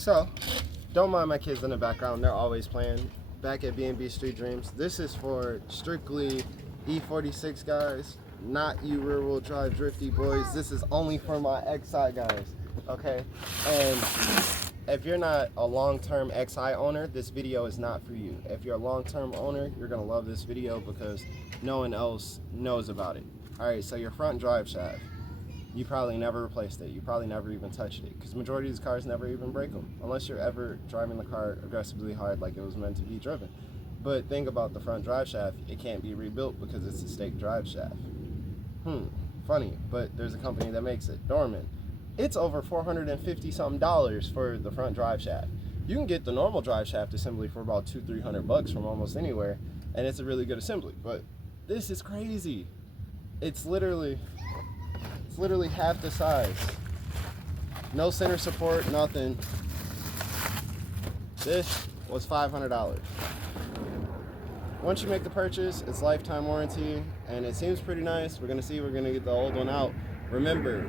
So, don't mind my kids in the background. They're always playing. Back at B&B Street Dreams. This is for strictly E46 guys, not you rear wheel drive drifty boys. This is only for my XI guys, okay? And if you're not a long-term XI owner, this video is not for you. If you're a long-term owner, you're gonna love this video because no one else knows about it. All right, so your front drive shaft, you probably never replaced it. You probably never even touched it because majority of these cars never even break them unless you're ever driving the car aggressively hard like it was meant to be driven. But think about the front drive shaft, it can't be rebuilt because it's a stake drive shaft. Funny, but there's a company that makes it, Dorman. It's over $450 something for the front drive shaft. You can get the normal drive shaft assembly for about $200-300 from almost anywhere, and it's a really good assembly. But this is crazy. It's literally half the size. No center support, nothing. This was $500. Once you make the purchase, it's lifetime warranty, and it seems pretty nice. We're gonna get the old one out. Remember,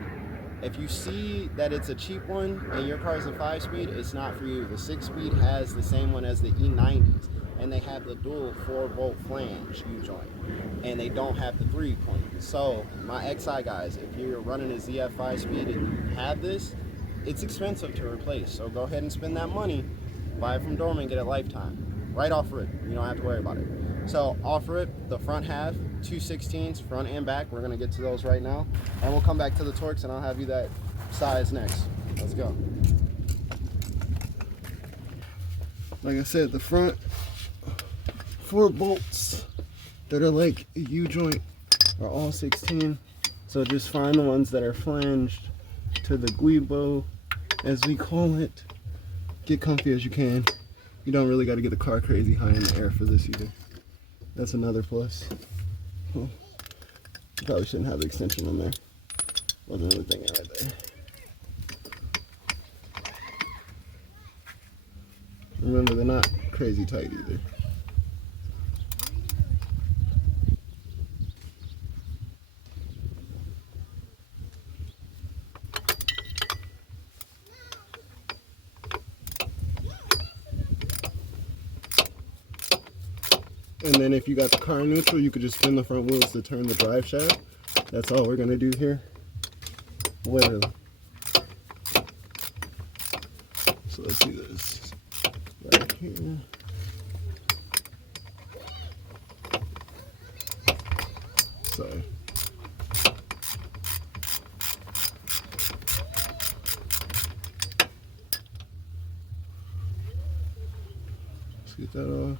if you see that it's a cheap one and your car's a 5-speed, it's not for you. The 6-speed has the same one as the E90s, and they have the dual 4-bolt flange U-joint, and they don't have the 3-point. So my XI guys, if you're running a ZF 5-speed and you have this, it's expensive to replace. So go ahead and spend that money, buy it from Dorman, get it lifetime. Right off rip, you don't have to worry about it. So off rip, the front half, 2/16s, front and back. We're gonna get to those right now, and we'll come back to the Torx, and I'll have you that size next. Let's go. Like I said, the front 4 bolts that are like a U-joint are all 16. So just find the ones that are flanged to the guibo, as we call it. Get comfy as you can. You don't really got to get the car crazy high in the air for this either. That's another plus. Oh, probably shouldn't have the extension on there. Wasn't really thinking right there. Remember, they're not crazy tight either. And then if you got the car neutral, you could just spin the front wheels to turn the drive shaft. That's all we're gonna do here. Literally. So let's do this right here. Sorry. Let's get that off.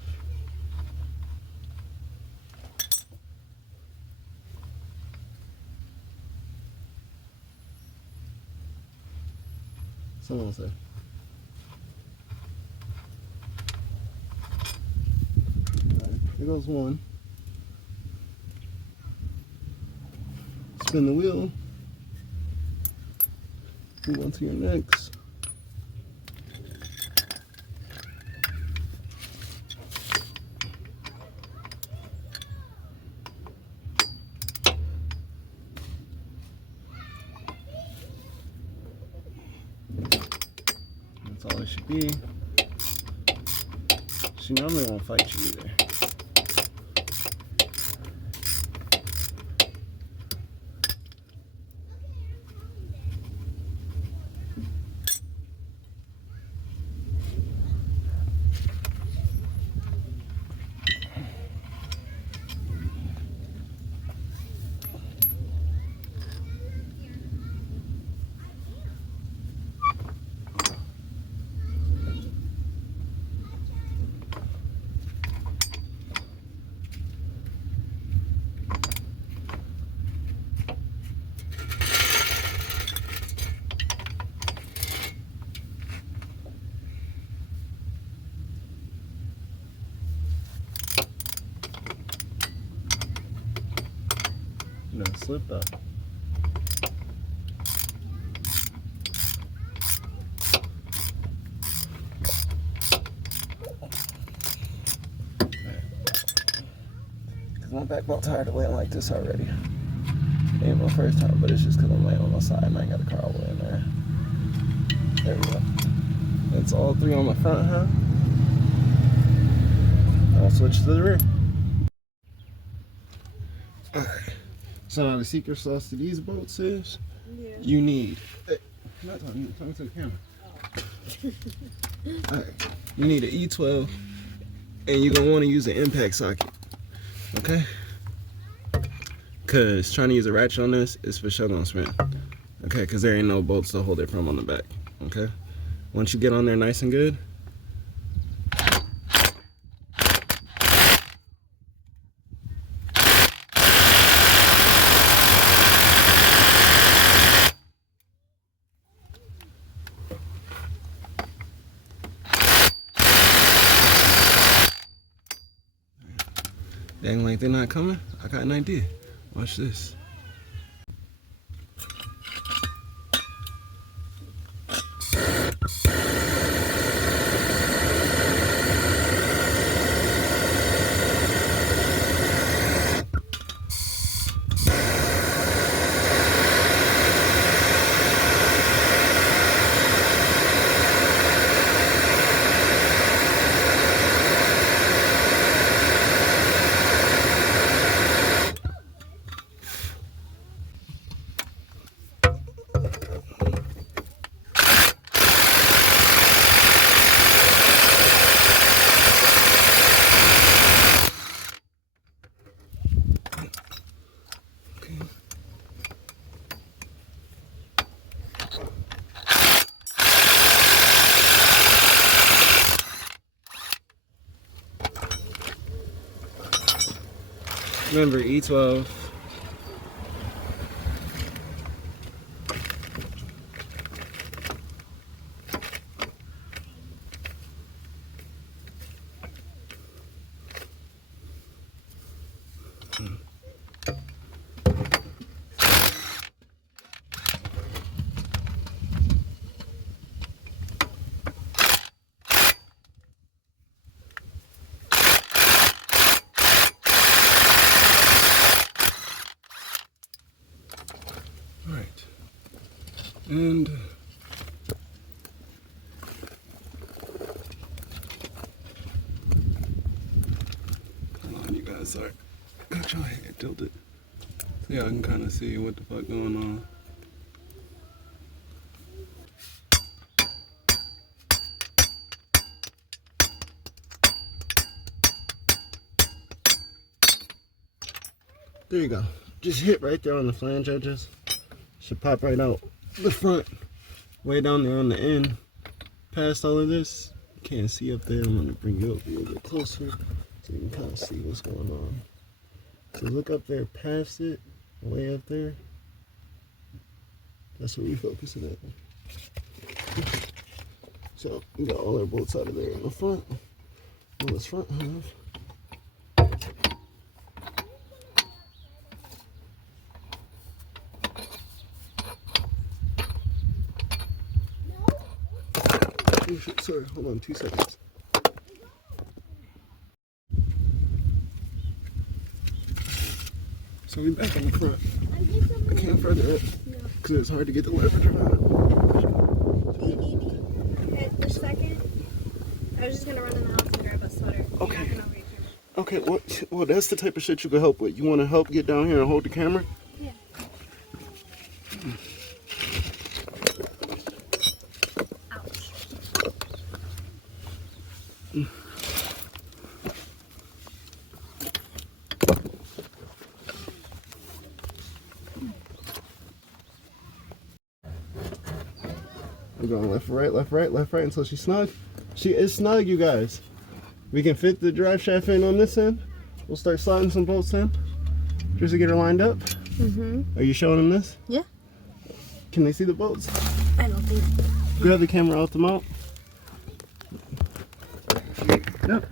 Someone say. Right, here goes one. Spin the wheel. Move on to your next. That's all it should be. She normally won't fight you either. No, slip up. Cause my back belt tired of laying like this already. Ain't my first time, but it's just cause I'm laying on my side and I ain't got the car all the way in there. There we go. Let's bolts, all three on the front half. I'll switch to the rear. Alright, so now the secret sauce to these bolts is you need, I'm not talking to the camera. Alright, you need an E12 and you're going to want to use an impact socket, okay? Because trying to use a ratchet on this is for sure going to spin, okay? Because there ain't no bolts to hold it from on the back, okay? Once you get on there nice and good, acting like they're not coming, I got an idea. Watch this. Remember E12. And come on, you guys, sorry. Got your head tilted so y'all can kind of see what the fuck going on. There you go. Just hit right there on the flange edges. Should pop right out the front, way down there on the end. Past all of this, you can't see up there. I'm gonna bring you up a little bit closer so you can kind of see what's going on. So look up there past it, way up there. That's where you're focusing at. So we got all our bolts out of there in the front. On this front half. Sorry, hold on 2 seconds. So we back on the front. I can't further it because it's hard to get the leverage around it. Do you need me at the second? I was just gonna run in the house and grab a sweater. Okay. Okay, well that's the type of shit you can help with. You want to help get down here and hold the camera? Yeah. We're going left, right, left, right, left, right until she's snug. She is snug, you guys. We can fit the drive shaft in on this end. We'll start sliding some bolts in just to get her lined up. Are you showing them this? Yeah. Can they see the bolts? I don't think. Grab the camera off the mount. Yep.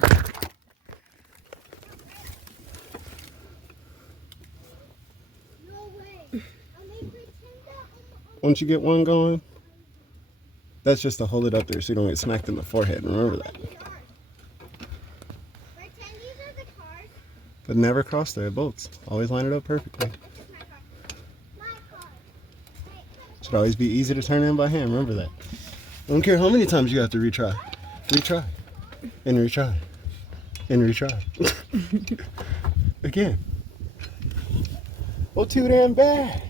Once you get one going, that's just to hold it up there so you don't get smacked in the forehead. Remember that. But never cross their bolts. Always line it up perfectly. Should always be easy to turn in by hand. Remember that. don't care how many times you have to retry. Retry. And retry. And retry. Again. Oh, too damn bad.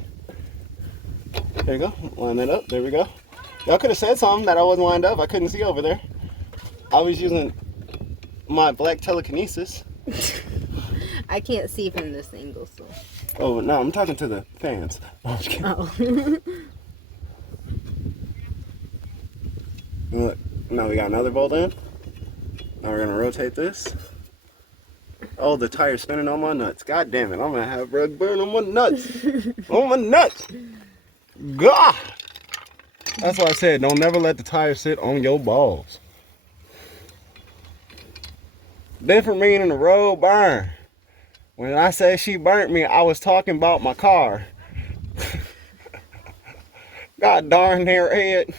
There you go. Line that up. There we go. Y'all could have said something that I wasn't lined up. I couldn't see over there. I was using my black telekinesis. I can't see from this angle, so. Oh, no, I'm talking to the fans. Oh, I'm just kidding. Oh. Look, now we got another bolt in. Now we're going to rotate this. Oh, the tire's spinning on my nuts. God damn it, I'm going to have rug burn on my nuts. On my nuts. God. That's why I said, don't never let the tire sit on your balls. Different meaning the road burn. When I say she burnt me, I was talking about my car. God darn their head.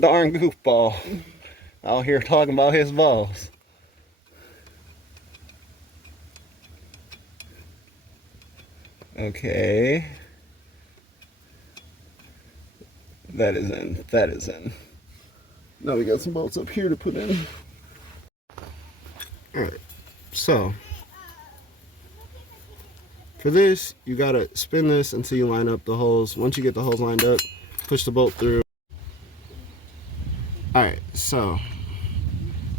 Darn goofball. Out here talking about his balls. Okay. That is in. That is in. Now we got some bolts up here to put in. Alright. So. For this, you gotta spin this until you line up the holes. Once you get the holes lined up, push the bolt through. Alright, so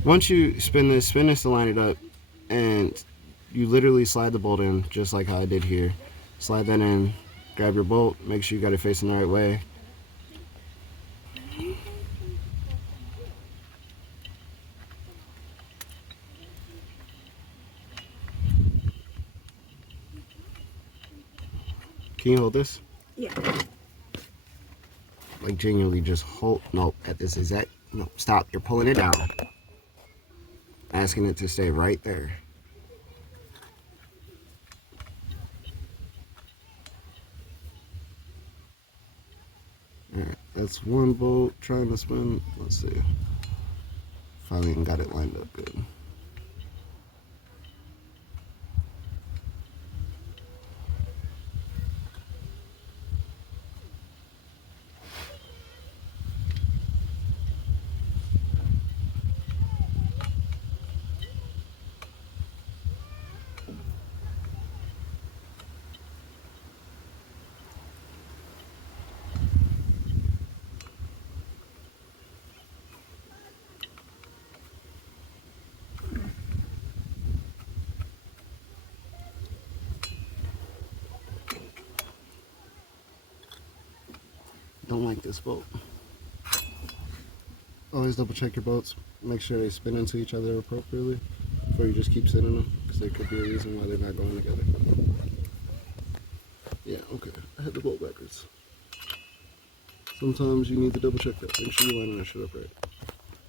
once you spin this to line it up, and you literally slide the bolt in, just like how I did here. Slide that in, grab your bolt, make sure you got it facing the right way. Can you hold this? Yeah. Like genuinely just hold, no, at this exact, no, stop, you're pulling it down. Asking it to stay right there. Alright, that's one bolt trying to spin. Let's see. Finally got it lined up good. Don't like this bolt. Always double check your bolts. Make sure they spin into each other appropriately before you just keep sitting them, because there could be a reason why they're not going together. Yeah, okay. I had the bolt backwards. Sometimes you need to double check that. Make sure you're lining that shit up right.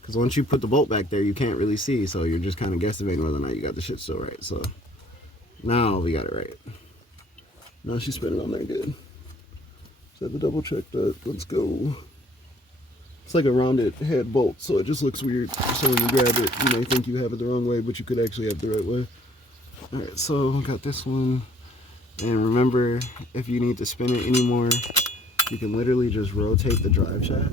Because once you put the bolt back there, you can't really see, so you're just kind of guesstimating whether or not you got the shit still right. So now we got it right. Now she's spinning on there good. Just have to double check that. Let's go. It's like a rounded head bolt, so it just looks weird. So when you grab it, you may think you have it the wrong way, but you could actually have it the right way. Alright, so I got this one. And remember, if you need to spin it anymore, you can literally just rotate the drive shaft.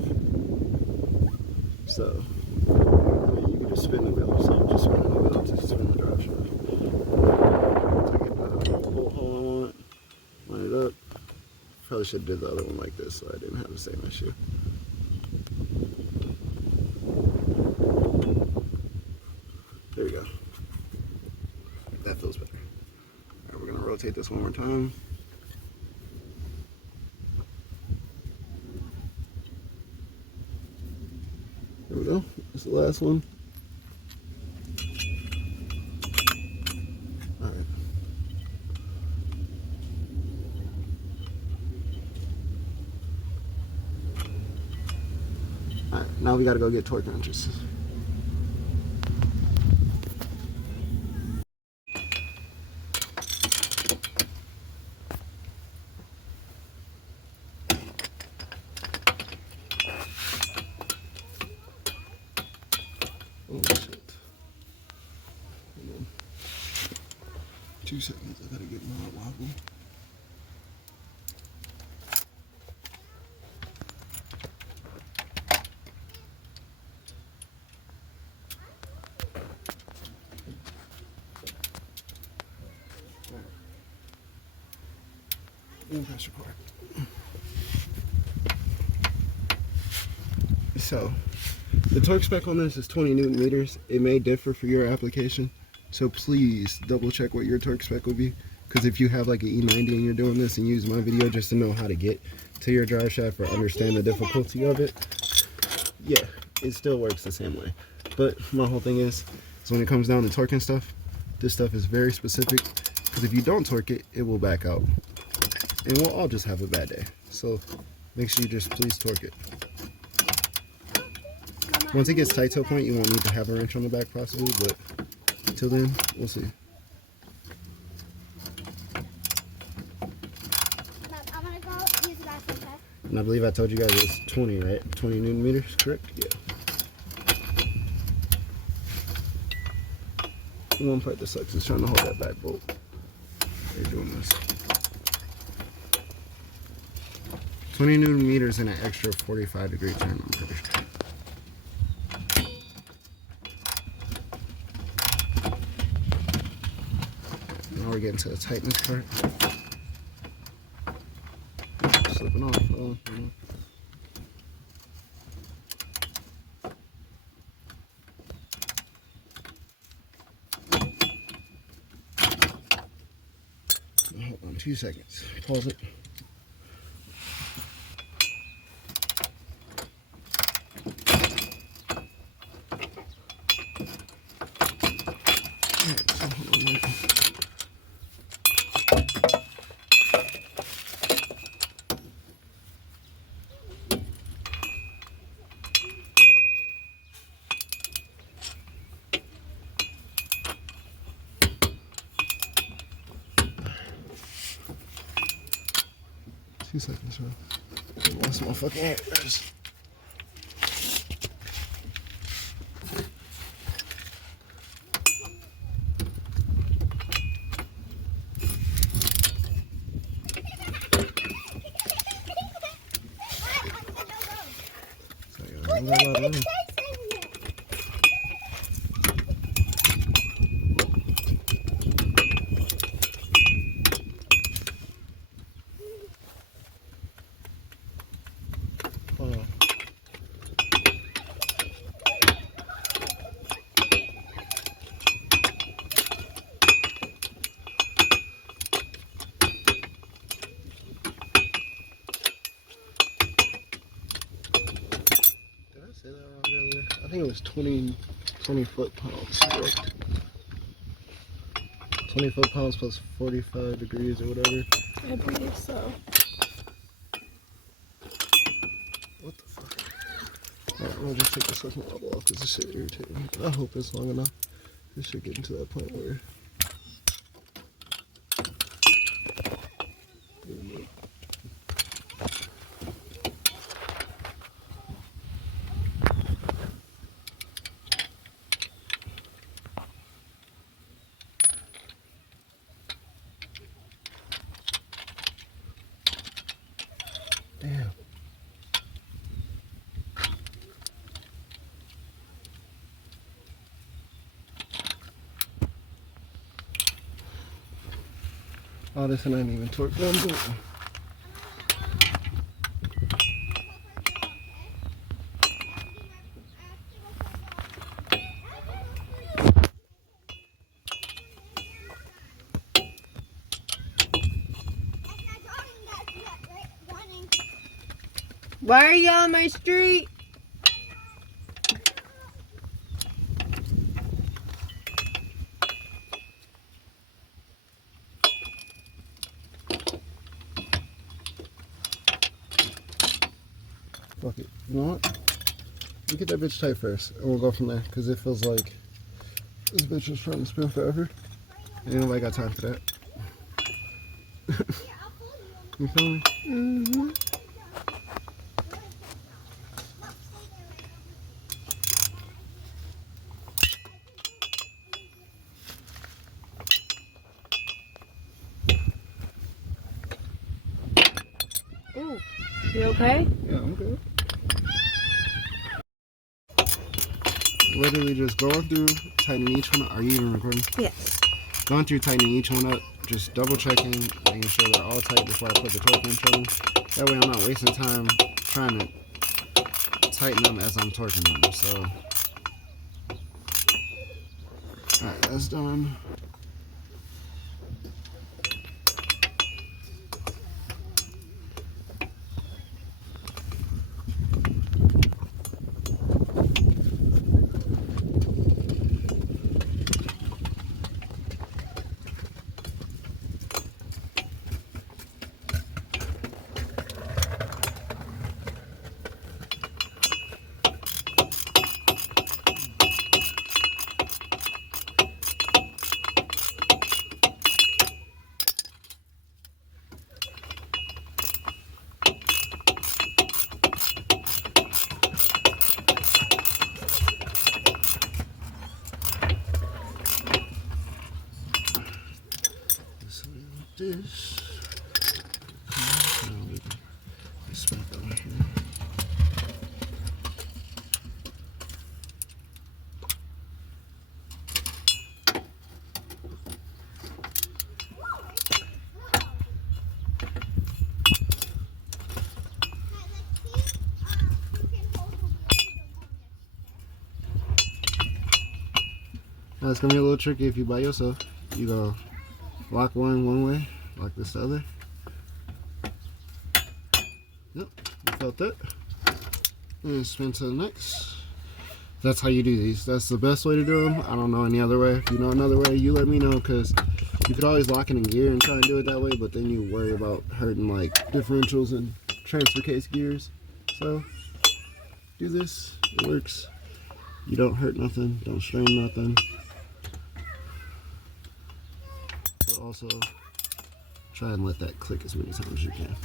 So, you can just spin the wheel. So just spin the wheel to spin the drive shaft. Take the bolt hole I want, line it up. Probably should have did the other one like this so I didn't have the same issue. There you go. That feels better. Alright, we're gonna rotate this one more time. There we go. That's the last one. Alright. Alright, now we gotta go get torque wrenches. Oh shit. Hold on. 2 seconds, I gotta get my wobble. Press record. So, the torque spec on this is 20 Newton meters. It may differ for your application, so please double check what your torque spec will be. Because if you have like an E90 and you're doing this and use my video just to know how to get to your drive shaft or understand the difficulty of it, yeah, it still works the same way. But my whole thing is when it comes down to torque and stuff, this stuff is very specific. Because if you don't torque it, it will back out. And we'll all just have a bad day. So make sure you just please torque it. Once it gets tight to a point, you won't need to have a wrench on the back possibly, but until then, we'll see. I'm gonna go use the bathroom, okay? And I believe I told you guys it's 20, right? 20 Newton meters, correct? Yeah. The one part that sucks is trying to hold that back bolt. They're doing this. 20 Newton meters and an extra 45-degree turn, I'm pretty sure. Now we're getting to the tightness part. Slipping off. Oh, hold on 2 seconds. Pause it. Alright, so hold on a minute. 2 seconds, bro. Lost my fucking wires. I think it was 20 foot-pounds. Correct. 20 foot-pounds plus 45 degrees or whatever. I believe so. What the fuck? Alright, I'll just take this fucking bubble off because this shit irritating. I hope it's long enough. This should get into that point where. Damn. Oh, this ain't even torqued one bit. Why are y'all on my street? Fuck it. You know what? You get that bitch tight first, and we'll go from there. Because it feels like this bitch is trying to spin forever. Ain't nobody got time for that. You feel me? Mm-hmm. Ooh, you okay? Yeah, I'm good. Literally just going through, tightening each one up. Are you even recording? Yes. Going through, tightening each one up, just double checking, making sure they're all tight before I put the torque wrench on. That way I'm not wasting time trying to tighten them as I'm torquing them. So, alright, that's done. This. This back over here. Now it's gonna be a little tricky if you by yourself. You go lock one way, lock this the other. Yep, you felt that. And spin to the next. That's how you do these. That's the best way to do them. I don't know any other way. If you know another way, you let me know, because you could always lock it in gear and try and do it that way, but then you worry about hurting like differentials and transfer case gears. So do this. It works. You don't hurt nothing. Don't strain nothing. But also try and let that click as many times as you can.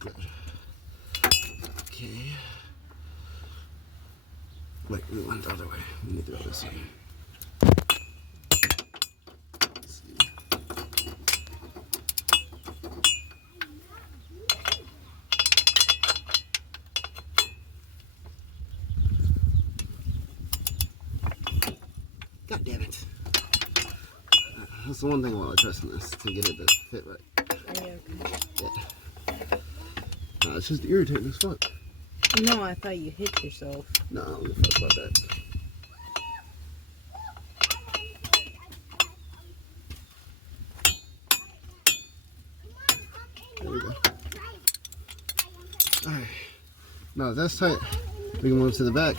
Good. Okay. Wait, we went the other way. We need to go this way. God damn it. That's the one thing while I trust in this, to get it to fit right. Are you okay? Yeah. No, it's just irritating as fuck. No, I thought you hit yourself. No, I don't give a fuck about that. There we go. Alright. Now that's tight. We can move to the back.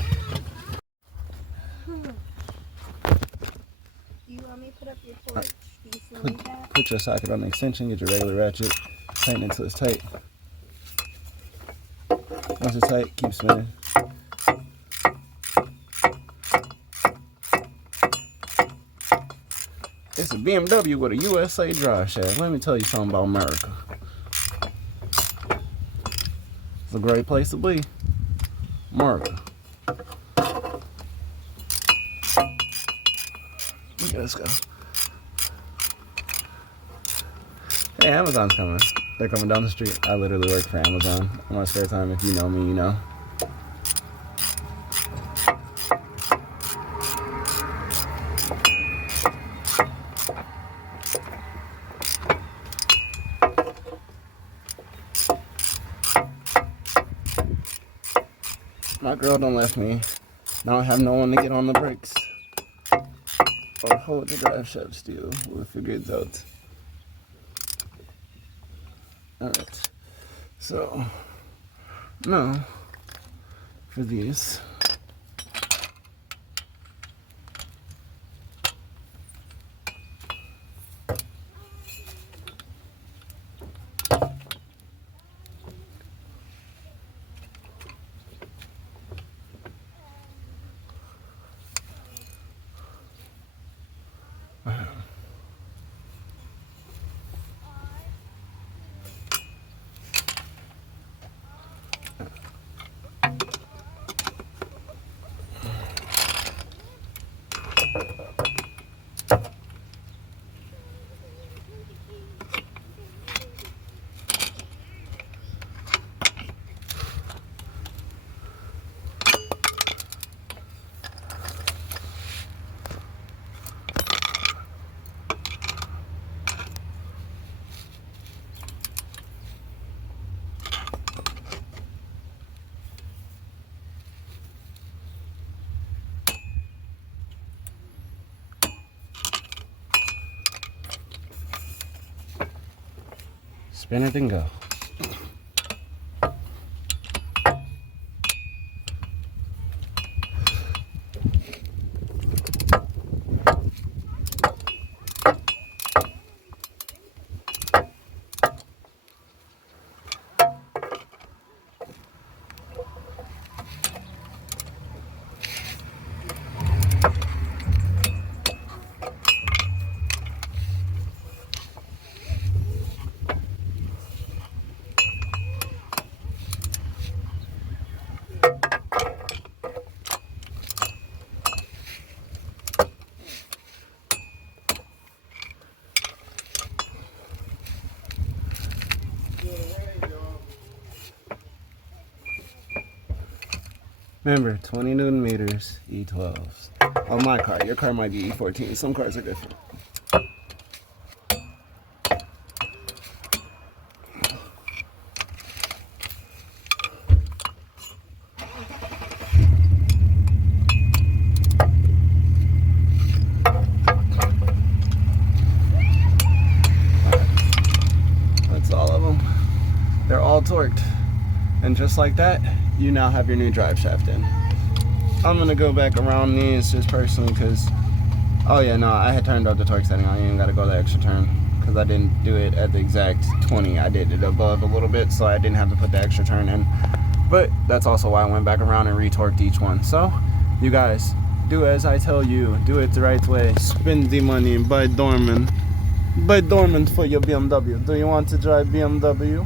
Do you want me to put up your torch? Do you feel like that? Put your socket on the extension, get your regular ratchet, tighten it until it's tight. Once it's tight, keep spinning. It's a BMW with a USA drive shaft. Let me tell you something about America. It's a great place to be. America. Okay, let's go. Hey, Amazon's coming. They're coming down the street. I literally work for Amazon on my spare time. If you know me, you know. My girl done left me. Now I have no one to get on the brakes or hold the Driveshaft still. We'll figure it out. Alright, so now for these, Spin it and go. Remember, 20 Newton meters, E12s. On my car, your car might be E14. Some cars are different. That's all of them. They're all torqued. And just like that, you now have your new drive shaft in. I'm gonna go back around these just personally because, oh yeah, no, I had turned up the torque setting. I ain't gotta go the extra turn because I didn't do it at the exact 20. I did it above a little bit, so I didn't have to put the extra turn in. But that's also why I went back around and retorqued each one. So, you guys, do as I tell you. Do it the right way. Spend the money. Buy Dorman. Buy Dorman for your BMW. Do you want to drive BMW?